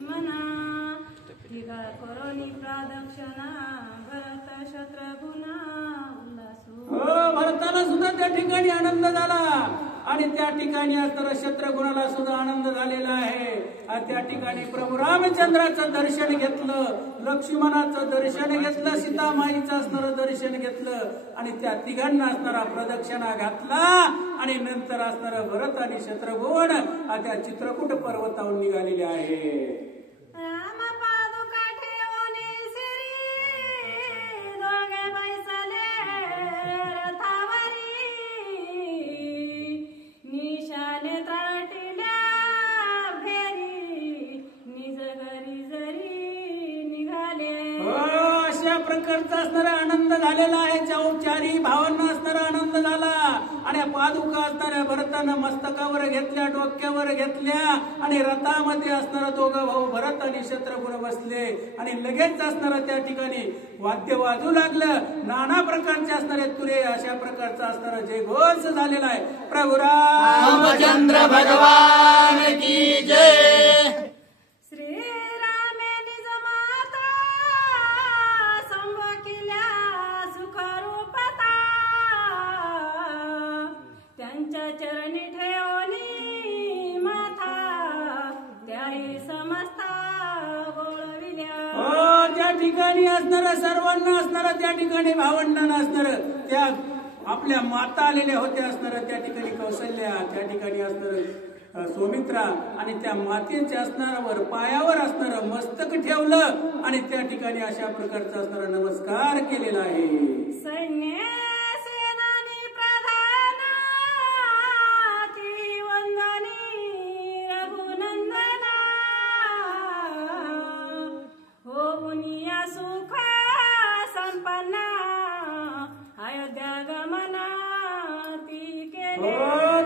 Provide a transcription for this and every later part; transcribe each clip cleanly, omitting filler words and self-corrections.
मना तिघा करोनी प्रदक्षिणा भरत शत्रुघ्ना उल्हासू। भरताला सुद्धा त्या ठिकाणी आनंद झाला आणि त्या ठिकाणी असणारा शत्रुघ्नाला सुद्धा आनंद झालेला आहे। त्या ठिकाणी प्रभू रामचंद्राचं दर्शन घेतलं, लक्ष्मणाचं दर्शन घेतलं, सीतामाईचं असणारं दर्शन घेतलं आणि त्या तिघांना असणारा प्रदक्षिणा घातला आणि नंतर असणारा भरत आणि शत्रुघ्न त्या चित्रकूट पर्वतावरून निघालेले आहे। प्रकारचा असणारा आनंद झालेला आहे। चारी भावांना असणारा आनंद झाला आणि पादुका असणाऱ्या भरतानं मस्तकावर घेतल्या, डोक्यावर घेतल्या आणि रथामध्ये असणारा दोघं भाऊ भरत आणि शत्रुघ्न बसले आणि लगेच असणारा त्या ठिकाणी वाद्य वाजू लागलं। नाना प्रकारचे असणारे तुरे अशा प्रकारचा असणारा जयघोष झालेला आहे। प्रभू रामचंद्र भगवान की जय। चरणी ठेवली माथा त्याही समस्ता बोलविल्या। त्या ठिकाणी असणारा सर्वांना असणारा त्या ठिकाणी भावंडांना असणार त्या आपल्या माता आलेल्या होत्या असणारा त्या ठिकाणी कौशल्या, त्या ठिकाणी असणार सौमित्रा आणि त्या मातेच्या असणारावर पायावर असणार मस्तक ठेवलं आणि त्या ठिकाणी अशा प्रकारचा असणारा नमस्कार केलेला आहे। सैन्य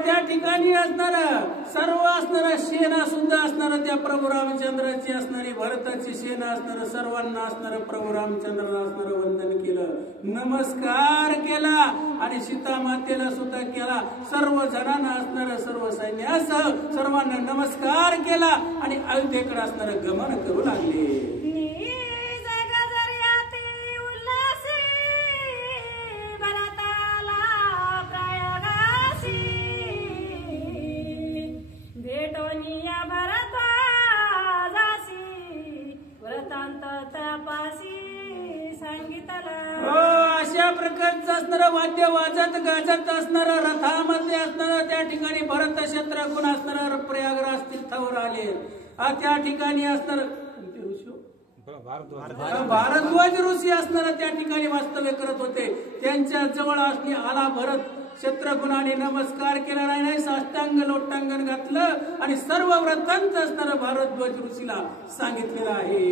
त्या ठिकाणी असणार सर्व असणारा सेना सुद्धा असणार त्या प्रभू रामचंद्राची असणारी भरताची सेना असणार सर्वांना असणार प्रभू रामचंद्राला असणार वंदन केलं, नमस्कार केला आणि सीता मातेला सुद्धा केला। सर्व जणांना असणार सर्व सैन्यासह सर्वांना नमस्कार केला आणि अयोध्येकडे असणार गमन करू लागले। अशा प्रकारचं असणार वाद्य वाजत गाजत असणार रथामध्ये असणार त्या ठिकाणी भरत शत्रुघ्न असणार प्रयागराज तीर्थावर आले। त्या ठिकाणी असणार भारद्वाज ऋषी असणार त्या ठिकाणी वास्तव्य करत होते। त्यांच्या जवळ आला भरत शत्रुघ्नाने नमस्कार केला नाही, साष्टांग लोटांगण घातलं आणि सर्व व्रतांचं असणार भारद्वाज ऋषीला सांगितलेलं आहे।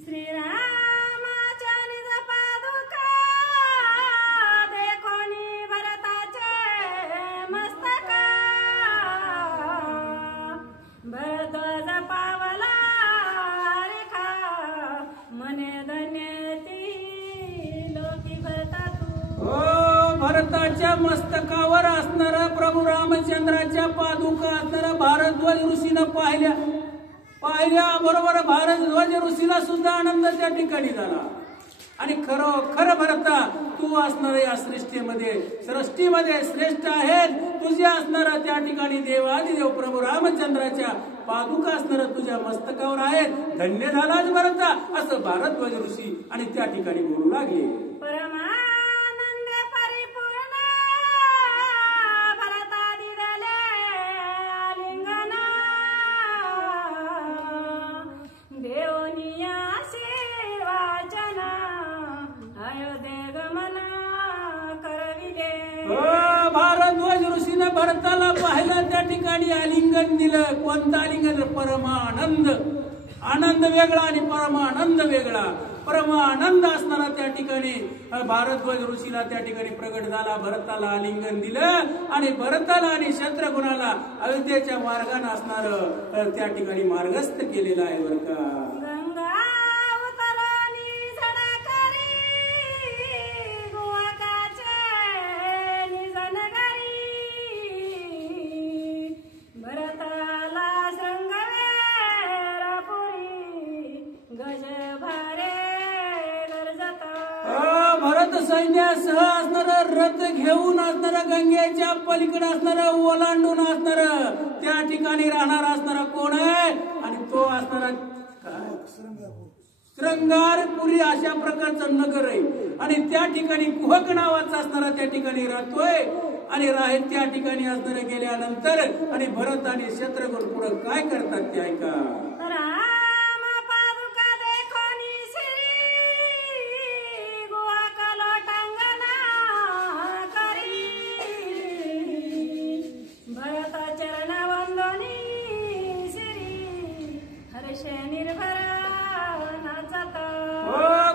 श्रीराम भरताच्या मस्तकावर असणारा प्रभू रामचंद्राच्या पादुका असणारा भारद्वाज ऋषीनं पाहिल्या बरोबर भारद्वाज ऋषीला सुद्धा आनंद त्या ठिकाणी झाला आणि खरं भरता तू असणार या सृष्टीमध्ये श्रेष्ठ आहेत। तुझे असणारा त्या ठिकाणी देवादिदेव प्रभू रामचंद्राच्या पादुका असणारा तुझ्या मस्तकावर आहेत, धन्य झालाच भरता असं भारद्वाज ऋषी आणि त्या ठिकाणी बोलू लागले। भारद्वाज ऋषीने भरताला पाहिलं, त्या ठिकाणी आलिंगन दिलं। कोणतं आलिंगन? परमानंद। आनंद वेगळा आणि परमानंद वेगळा। परमानंद असणारा त्या ठिकाणी भारद्वाज ऋषीला त्या ठिकाणी प्रगट झाला, भरताला आलिंगन दिलं आणि भरताला आणि शत्रुघ्नाला अयोध्येच्या मार्गाने असणार त्या ठिकाणी मार्गस्थ केलेला आहे बरं का। भरताला श्रृंगवेर सैन्यासह असणार रथ घेऊन असणार गंगेच्या पलीकडे असणार ओलांडून असणार त्या ठिकाणी राहणार असणारा कोण आहे आणि तो असणारा श्रंगारपुरी अशा प्रकारचं नगर आहे आणि त्या ठिकाणी कुहक नावाचा असणारा त्या ठिकाणी राहतोय आणि राहील त्या ठिकाणी असणारे गेल्यानंतर आणि भरत आणि शत्रुघ्न पुढे काय करतात ते ऐका. राम पादुका देखोनी श्री गुहा कलोटांगना करी भरत चरण वंदनी श्री हर्ष निर्भर नाचत.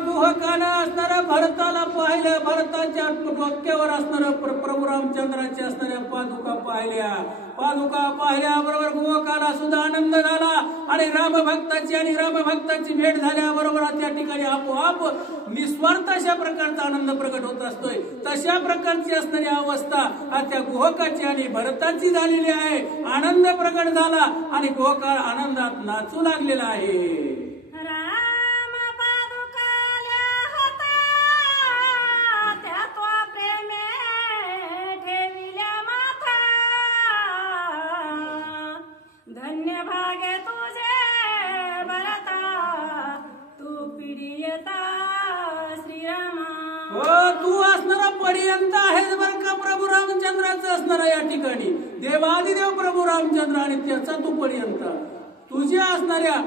गुहकानं असणाऱ्या भरताला पाहिलं. भरताच्या डोक्यावर असणाऱ्या प्रभू रामचंद्राच्या असणाऱ्या पादुका पाहिल्याबरोबर गुहकाला सुद्धा आनंद झाला आणि रामभक्ताची भेट झाल्याबरोबर त्या ठिकाणी आपोआप निस्वार्थ अशा प्रकारचा आनंद प्रकट होत असतोय. तशा प्रकारची असणारी अवस्था त्या गुहकाची आणि भरताची झालेली आहे. आनंद प्रकट झाला आणि गुहका आनंदात नाचू लागलेला आहे. राम पादुकाल्या होता त्या तो प्रेमे ठेविल्या माथा धन्य भाग्य तुझे भरता तू पिढीयता श्रीरामा. हो तू असणारा पर्यंत आहेस बर का प्रभू रामचंद्राचं असणारा या ठिकाणी देवादिदेव प्रभू रामचंद्र आणि त्याचा तू पर्यंत तुझ्या असणाऱ्या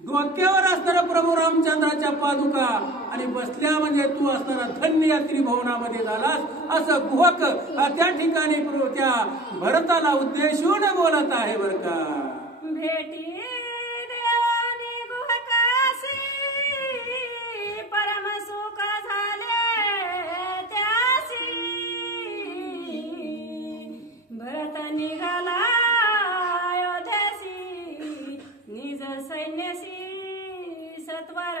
डोक्यावर असणारा प्रभू रामचंद्राच्या पादुका आणि बसल्या म्हणजे तू असणारा धन्य या त्रिभुवनामध्ये झालास असं गुहक त्या ठिकाणी त्या भरताला उद्देशून बोलत आहे बर का. भेटी देवानी गुहकासी परम सुख झाले त्यासी भरत निघाला अयोध्येसी निज सैन्यासी सत्वर.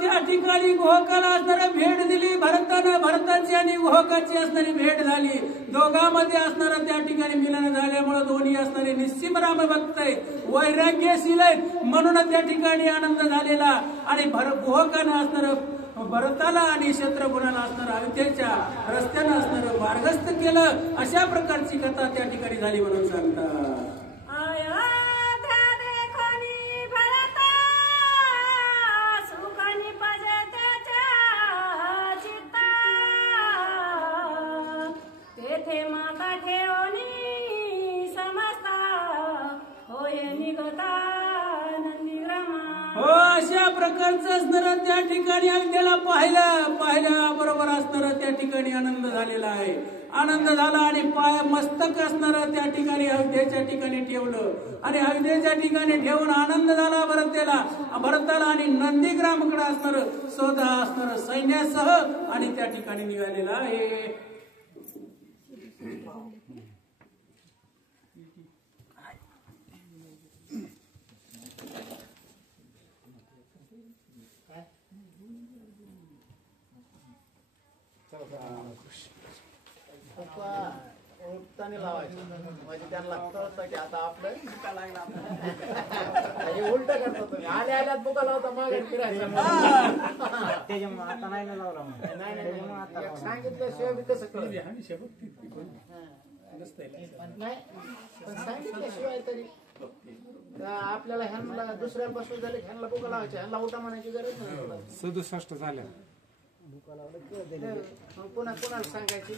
त्या ठिकाणी गुहकाला असणारी भेट दिली भरतानं. भरताची आणि गुहकाची असणारी भेट झाली. दोघांमध्ये असणारा त्या ठिकाणी मिलन झाल्यामुळे दोन्ही असणारे निश्चिम रामभक्त आहेत, वैराग्यशील आहेत म्हणून त्या ठिकाणी आनंद झालेला आणि गुहकानं असणारं भरताला आणि शत्रुघ्नाला असणारं अयोध्येच्या रस्त्यानं असणारं मार्गस्थ केलं. अशा प्रकारची कथा त्या ठिकाणी झाली म्हणून सांगतात. अयोध्या देखोनी भरता सुखनी पजे त्याच्या चित्ता तेथे माता ठेवणी समजता होय निघता नंदीग्रामा. हो अशा प्रकारचं असणारं त्या ठिकाणी अयोध्येला पाहिल्या बरोबर असणारं त्या ठिकाणी आनंद झालेला आहे. आनंद झाला आणि पाय मस्तक असणारं त्या ठिकाणी अयोध्येच्या ठिकाणी ठेवलं आणि अयोध्येच्या ठिकाणी ठेवून आनंद झाला भरताला आणि नंदीग्रामकडे असणारं स्वतः असणारं सैन्यासह आणि त्या ठिकाणी निघालेला आहे. उलटाने लावायचं म्हणजे त्यांना कळतं की आता आपलं उलट करतो तुम्ही आल्यात बुका लावता मागे फिरायचं आता नाही लावला नाही सांगितल्याशिवाय मी कसं कळत नाही पण सांगितल्याशिवाय तरी आपल्याला ह्यांना दुसऱ्या पासून झाले ह्यांना बुका लावायच्या ह्यांना उठा म्हणायची गरज नाही. 67 झाल्या पुन्हा कोणाला सांगायची